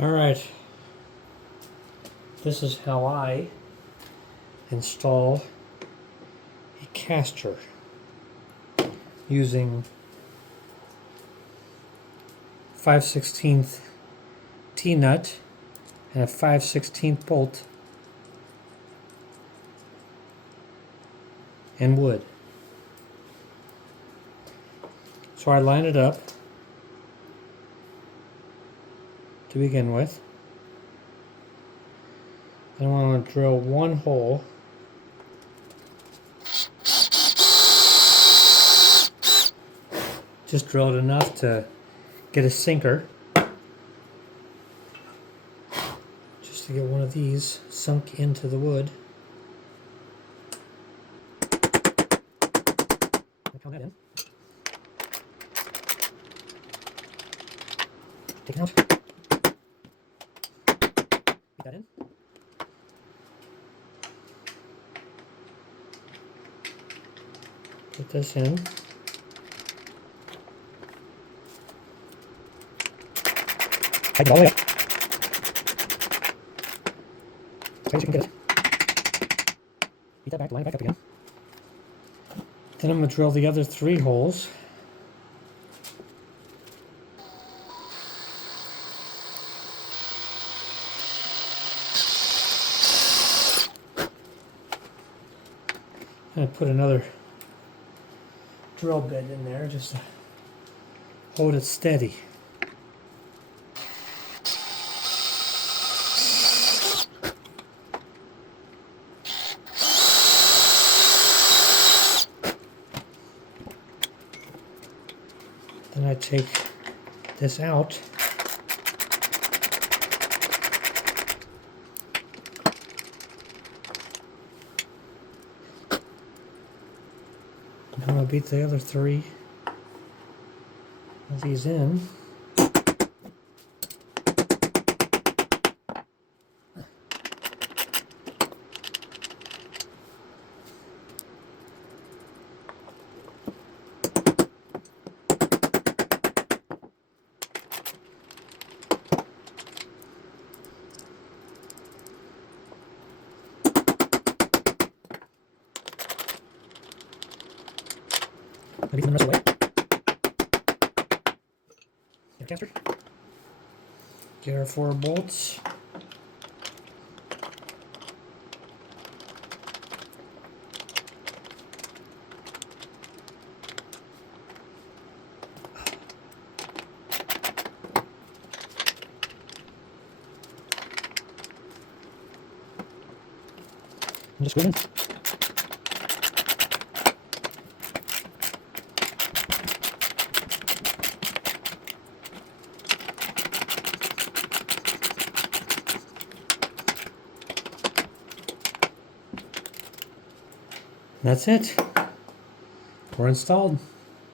Alright, this is how I install a caster using 5/16 T-nut and a 5/16 bolt and wood. So I line it up to begin with. Then I want to drill one hole. Just drilled enough to get a sinker. Just to get one of these sunk into the wood. Pound that in. Take it out. Put that in. Put this in. Tighten it all the way up. As tight as you can get it. Beat that back, line it back up again. Then I'm going to drill the other 3 holes. I'm going to put another drill bit in there just to hold it steady. Then I take this out. Now I'll beat the other 3 of these in. Maybe the rest away. Get a caster. Get our 4 bolts. And just screw it in. That's it. We're installed.